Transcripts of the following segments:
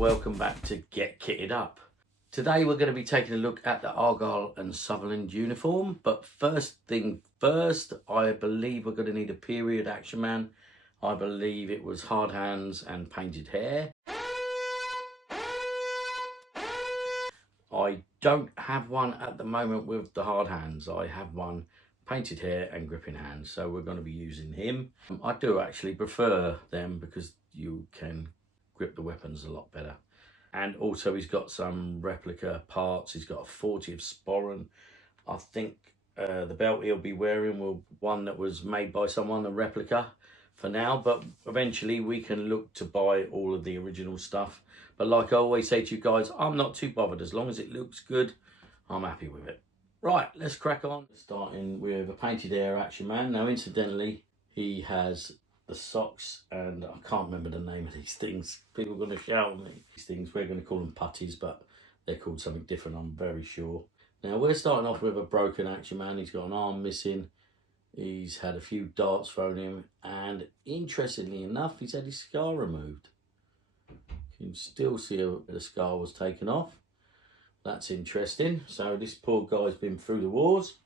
welcome back to Get Kitted Up. Today we're going to be taking a look at the Argyle and Sutherland uniform, but first thing first, I believe we're going to need a period action man. I believe it was hard hands and painted hair. I don't have one at the moment with the hard hands. I have one painted hair and gripping hands, so we're going to be using him. I do actually prefer them because you can grip the weapons a lot better. And also he's got some replica parts. He's got a 40th sporran. I think the belt he'll be wearing will one that was made by someone, a replica for now, but eventually we can look to buy all of the original stuff. But like I always say to you guys, I'm not too bothered. As long as it looks good, I'm happy with it. Right, let's crack on. Starting with a painted hair action man. Now incidentally, he has the socks, and I can't remember the name of these things. People are going to shout at me. These things, we're going to call them putties, but they're called something different, I'm very sure. Now we're starting off with a broken action man. He's got an arm missing. He's had a few darts thrown him, and interestingly enough, he's had his scar removed. You can still see the scar was taken off. That's interesting. So this poor guy's been through the wars.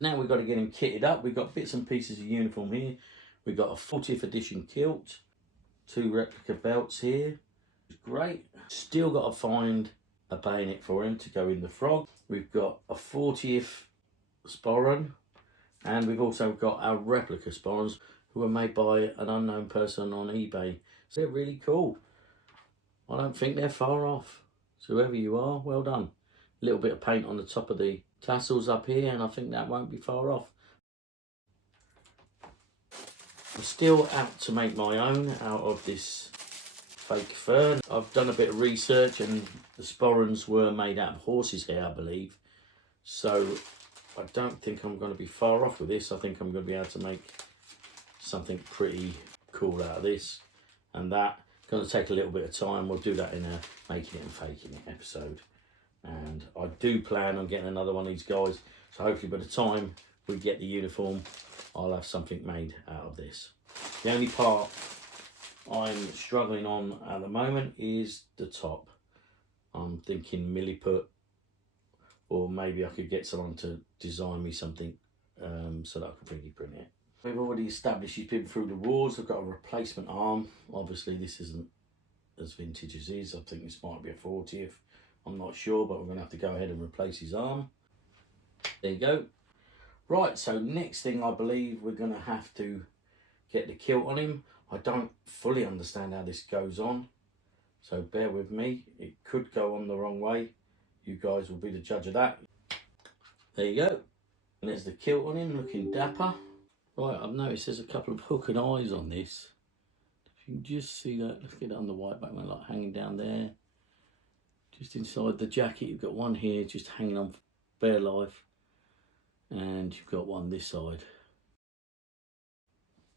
Now we've got to get him kitted up. We've got bits and pieces of uniform here. We've got a 40th edition kilt, 2 replica belts here. It's great. Still got to find a bayonet for him to go in the frog. We've got a 40th sporran, and we've also got our replica sporrans who were made by an unknown person on eBay. So they're really cool. I don't think they're far off. So whoever you are, well done. A little bit of paint on the top of the tassels up here, and I think that won't be far off. I'm still out to make my own out of this fake fur. I've done a bit of research, and the sporrans were made out of horse's hair, I believe. So I don't think I'm going to be far off with this. I think I'm going to be able to make something pretty cool out of this and that. Going to take a little bit of time. We'll do that in a making it and faking it episode. And I do plan on getting another one of these guys. So hopefully by the time we get the uniform, I'll have something made out of this. The only part I'm struggling on at the moment is the top. I'm thinking milliput, or maybe I could get someone to design me something so that I can 3D print it. We've already established he's been through the wars. I've got a replacement arm. Obviously this isn't as vintage as his. I think this might be a 40th. I'm not sure, but we're going to have to go ahead and replace his arm. There you go. Right, so next thing I believe we're going to have to get the kilt on him. I don't fully understand how this goes on, so bear with me. It could go on the wrong way. You guys will be the judge of that. There you go. And there's the kilt on him, looking dapper. Right, I've noticed there's a couple of hook and eyes on this. If you can just see that, let's get it on the white background, like hanging down there. Just inside the jacket, you've got one here just hanging on for bare life. And you've got one this side.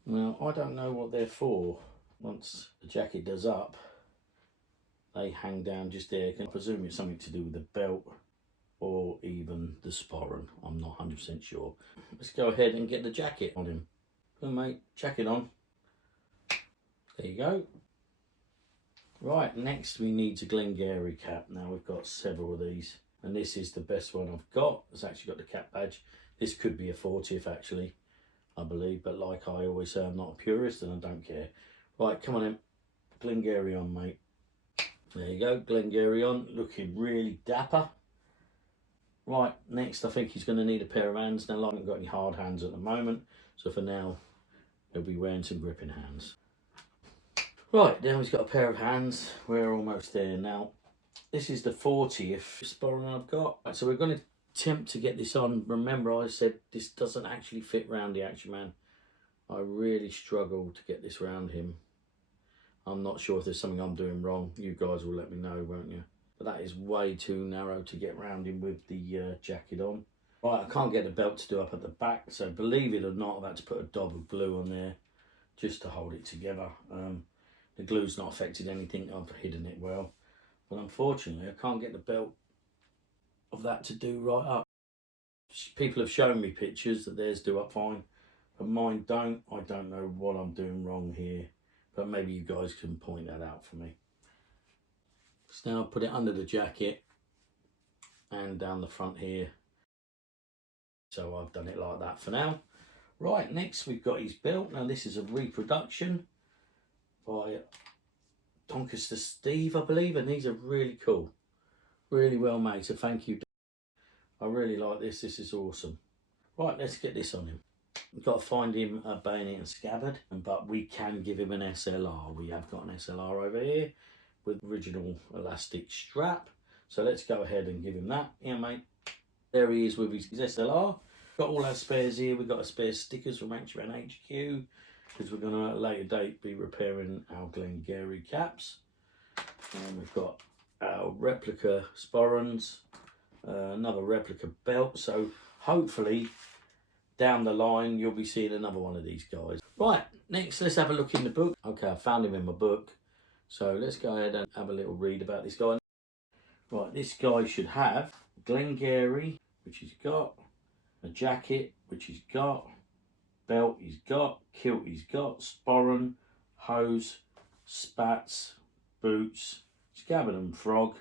Now, I don't know what they're for. Once the jacket does up, they hang down just there. I presume it's something to do with the belt or even the sporran. I'm not 100% sure. Let's go ahead and get the jacket on him. Come on, mate, jacket on. There you go. Right, next we need a Glengarry cap. Now we've got several of these, and this is the best one I've got. It's actually got the cap badge. This could be a 40th actually, I believe, but like I always say, I'm not a purist and I don't care. Right, come on in. Glengarry on, mate. There you go, Glengarry on, looking really dapper. Right, next I think he's going to need a pair of hands. Now I haven't got any hard hands at the moment, so for now he'll be wearing some gripping hands. Right, now he's got a pair of hands. We're almost there now. This is the 40th sporran I've got. Right, so we're going to attempt to get this on. Remember I said this doesn't actually fit round the action man. I really struggle to get this round him. I'm not sure if there's something I'm doing wrong. You guys will let me know, won't you? But that is way too narrow to get round him with the jacket on. Right, I can't get the belt to do up at the back, so believe it or not, I've had to put a dab of glue on there just to hold it together. The glue's not affected anything, I've hidden it well. But unfortunately, I can't get the belt of that to do right up. People have shown me pictures that theirs do up fine, but mine don't. I don't know what I'm doing wrong here, but maybe you guys can point that out for me. So now I'll put it under the jacket and down the front here. So I've done it like that for now. Right, next we've got his belt. Now this is a reproduction by Doncaster Steve, I believe, and these are really cool. Really well made, so thank you. I really like this. This is awesome. Right, let's get this on him. We've got to find him a bayonet and scabbard, but we can give him an SLR. We have got an SLR over here with original elastic strap. So let's go ahead and give him that. Yeah, mate. There he is with his SLR. Got all our spares here. We've got a spare stickers from Actuman HQ because we're going to at a later date be repairing our Glengarry caps. And we've got our replica sporrans, another replica belt. So hopefully down the line you'll be seeing another one of these guys. Right, next let's have a look in the book. Okay, I found him in my book. So let's go ahead and have a little read about this guy. Right, this guy should have Glengarry, which he's got, a jacket, which he's got, belt he's got, kilt he's got, sporran, hose, spats, boots, scabbard and frog.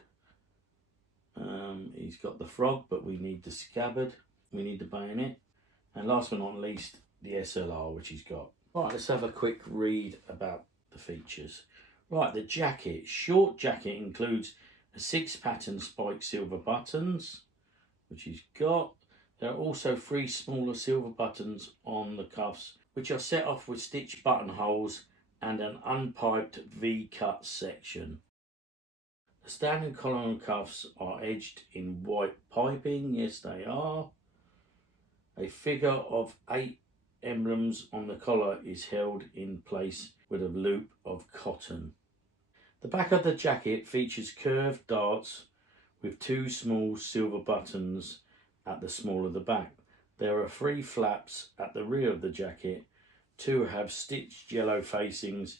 He's got the frog, but we need the scabbard, we need the bayonet, and last but not least, the SLR, which he's got. Right, let's have a quick read about the features. Right, the jacket. Short jacket includes a 6-pattern spike silver buttons, which he's got. There are also 3 smaller silver buttons on the cuffs, which are set off with stitched buttonholes and an unpiped V-cut section. The standing collar and cuffs are edged in white piping. Yes, they are. A figure of 8 emblems on the collar is held in place with a loop of cotton. The back of the jacket features curved darts with 2 small silver buttons at the small of the back. There are 3 flaps at the rear of the jacket. 2 have stitched yellow facings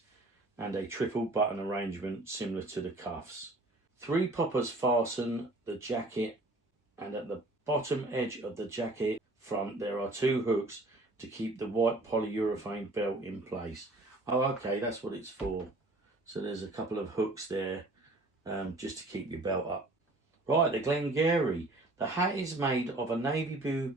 and a triple button arrangement similar to the cuffs. 3 poppers fasten the jacket, and at the bottom edge of the jacket front there are 2 hooks to keep the white polyurethane belt in place. Oh, okay, that's what it's for. So there's a couple of hooks there just to keep your belt up. Right, the Glengarry. The hat is made of a navy blue,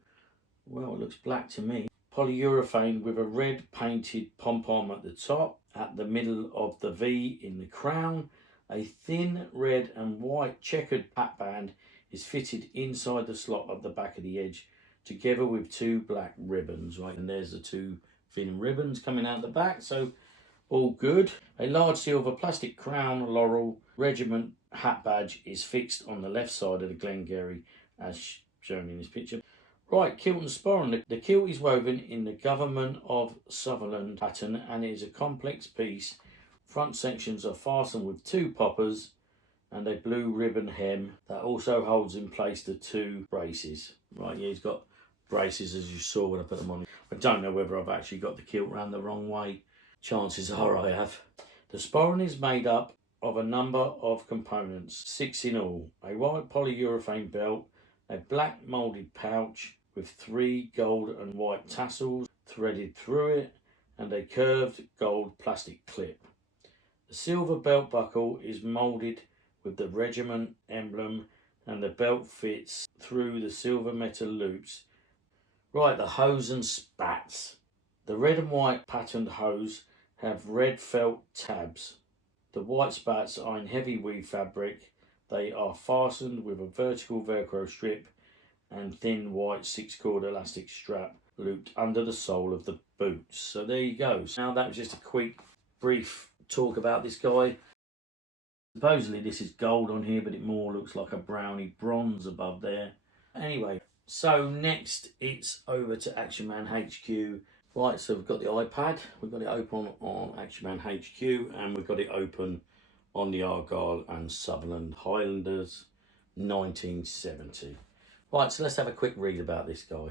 well, it looks black to me, polyurethane with a red painted pom-pom at the top. At the middle of the V in the crown, a thin red and white checkered hat band is fitted inside the slot of the back of the edge, together with 2 black ribbons. Right, and there's the 2 thin ribbons coming out the back, so all good. A large silver plastic crown laurel regiment hat badge is fixed on the left side of the Glengarry, as shown in this picture. Right, kilt and sporran. The kilt is woven in the Government of Sutherland pattern and is a complex piece. Front sections are fastened with 2 poppers and a blue ribbon hem that also holds in place the 2 braces. Right, yeah, he's got braces as you saw when I put them on. I don't know whether I've actually got the kilt round the wrong way. Chances are I have. The sporran is made up of a number of components, 6 in all. A white polyurethane belt, a black moulded pouch with 3 gold and white tassels threaded through it, and a curved gold plastic clip. The silver belt buckle is moulded with the regiment emblem, and the belt fits through the silver metal loops. Right, the hose and spats. The red and white patterned hose have red felt tabs. The white spats are in heavy weave fabric. They are fastened with a vertical Velcro strip and thin white 6-cord elastic strap looped under the sole of the boots. So there you go. So now that was just a quick, brief talk about this guy. Supposedly this is gold on here, but it more looks like a brownie bronze above there. Anyway, so next it's over to Action Man HQ. Right, so we've got the iPad, we've got it open on Action Man HQ, and we've got it open on the Argyle and Sutherland Highlanders 1970. Right, so let's have a quick read about this guy.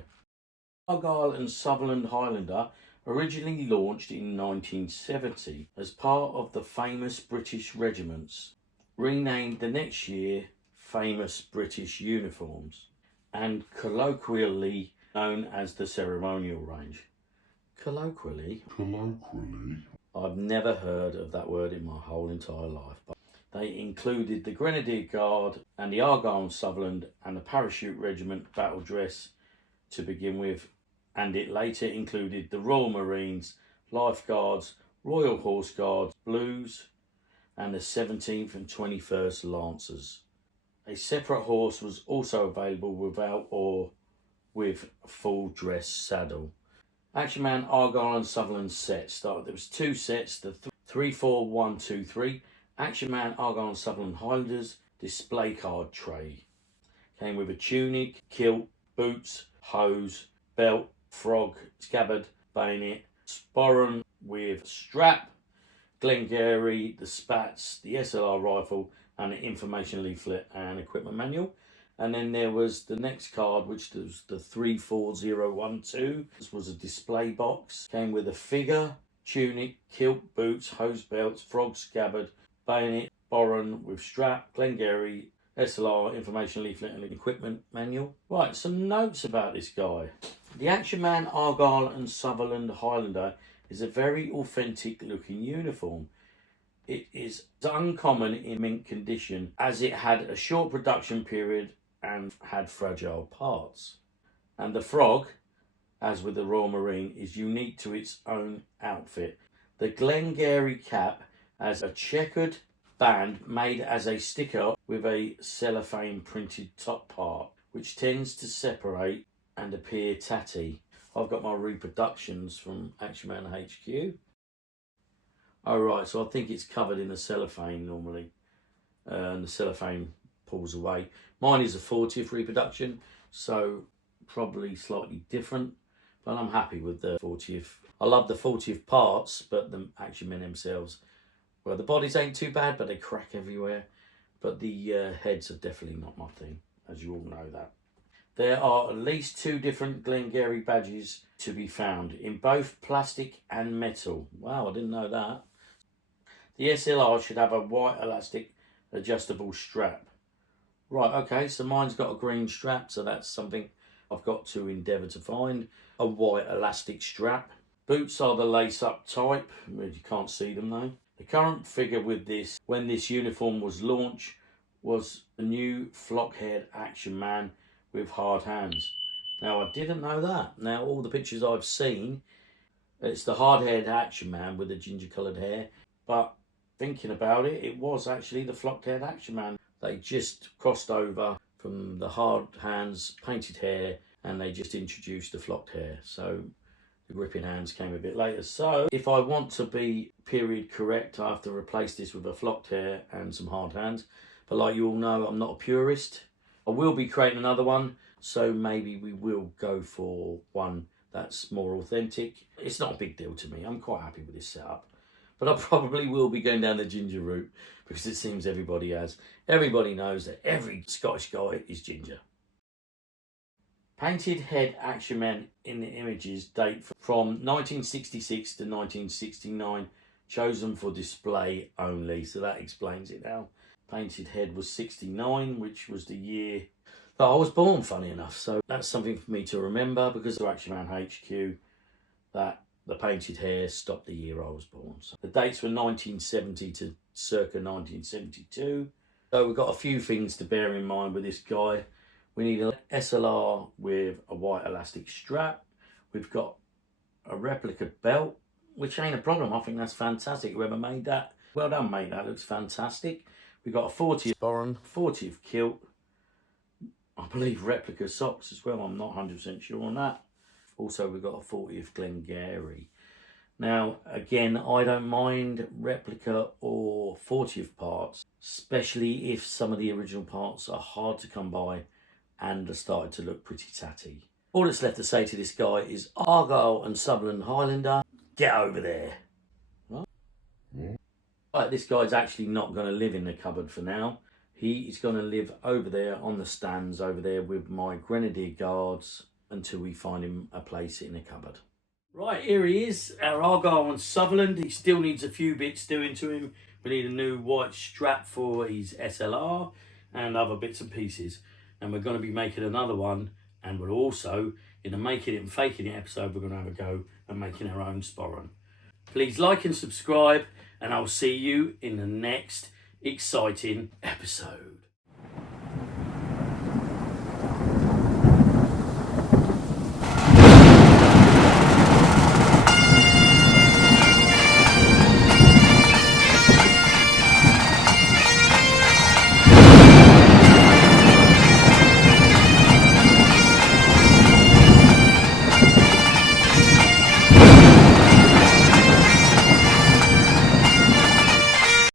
Argyle and Sutherland Highlander originally launched in 1970 as part of the famous British regiments, renamed the next year Famous British Uniforms, and colloquially known as the Ceremonial Range. Colloquially? I've never heard of that word in my whole entire life. But They included the Grenadier Guard and the Argyle Sutherland and the Parachute Regiment battle dress to begin with, and it later included the Royal Marines, Life Guards, Royal Horse Guards, Blues, and the 17th and 21st Lancers. A separate horse was also available without or with full dress saddle. Action Man Argyle and Sutherland set started. There was two sets, the 34123 Action Man Argyle and Sutherland Highlanders display card tray. Came with a tunic, kilt, boots, hose, belt, frog, scabbard, bayonet, sporran with strap, Glengarry, the spats, the SLR rifle, and an information leaflet and equipment manual. And then there was the next card, which was the 34012. This was a display box. Came with a figure, tunic, kilt, boots, hose belts, frog, scabbard, bayonet, sporran with strap, Glengarry, SLR, information leaflet and equipment manual. Right, some notes about this guy. The Action Man Argyle and Sutherland Highlander is a very authentic looking uniform. It is uncommon in mint condition as it had a short production period and had fragile parts. And the frog, as with the Royal Marine, is unique to its own outfit. The Glengarry cap has a checkered band made as a sticker with a cellophane printed top part, which tends to separate and appear tatty. I've got my reproductions from Action Man HQ. Oh right, so I think it's covered in a cellophane normally, and the cellophane pulls away. Mine is a 40th reproduction, so probably slightly different, but I'm happy with the 40th. I love the 40th parts, but the Action Men themselves, well, the bodies ain't too bad, but they crack everywhere. But the heads are definitely not my thing, as you all know that. There are at least two different Glengarry badges to be found in both plastic and metal. Wow, I didn't know that. The SLR should have a white elastic adjustable strap. Right, okay, so mine's got a green strap, so that's something I've got to endeavour to find. A white elastic strap. Boots are the lace-up type. You can't see them though. The current figure with this, when this uniform was launched, was a new flock-haired Action Man with hard hands. Now, I didn't know that. Now, all the pictures I've seen, it's the hard-haired Action Man with the ginger-coloured hair. But thinking about it, it was actually the flock-haired Action Man. They just crossed over from the hard hands, painted hair, and they just introduced the flocked hair. So the gripping hands came a bit later. So if I want to be period correct, I have to replace this with a flocked hair and some hard hands. But like you all know, I'm not a purist. I will be creating another one, so maybe we will go for one that's more authentic. It's not a big deal to me. I'm quite happy with this setup. But I probably will be going down the ginger route because it seems everybody has. Everybody knows that every Scottish guy is ginger. Painted head Action Men in the images date from 1966 to 1969, chosen for display only. So that explains it now. Painted head was 69, which was the year that I was born, funny enough. So that's something for me to remember because of Action Man HQ, that the painted hair stopped the year I was born. So the dates were 1970 to circa 1972. So we've got a few things to bear in mind with this guy. We need an SLR with a white elastic strap. We've got a replica belt, which ain't a problem. I think that's fantastic. Whoever made that, well done, mate. That looks fantastic. We've got a 40th sporran, 40th kilt. I believe replica socks as well. I'm not 100% sure on that. Also, we've got a 40th Glengarry. Now, again, I don't mind replica or 40th parts, especially if some of the original parts are hard to come by and are starting to look pretty tatty. All that's left to say to this guy is Argyle and Sutherland Highlander, get over there. Right? Yeah. Right, this guy's actually not going to live in the cupboard for now. He is going to live over there on the stands over there with my Grenadier Guards until we find him a place in the cupboard. Right, here he is, our Argyle and Sutherland. He still needs a few bits doing to him. We need a new white strap for his SLR and other bits and pieces. And we're going to be making another one, and we're also, in the making it and faking it episode, we're going to have a go at making our own sporran. Please like and subscribe, and I'll see you in the next exciting episode.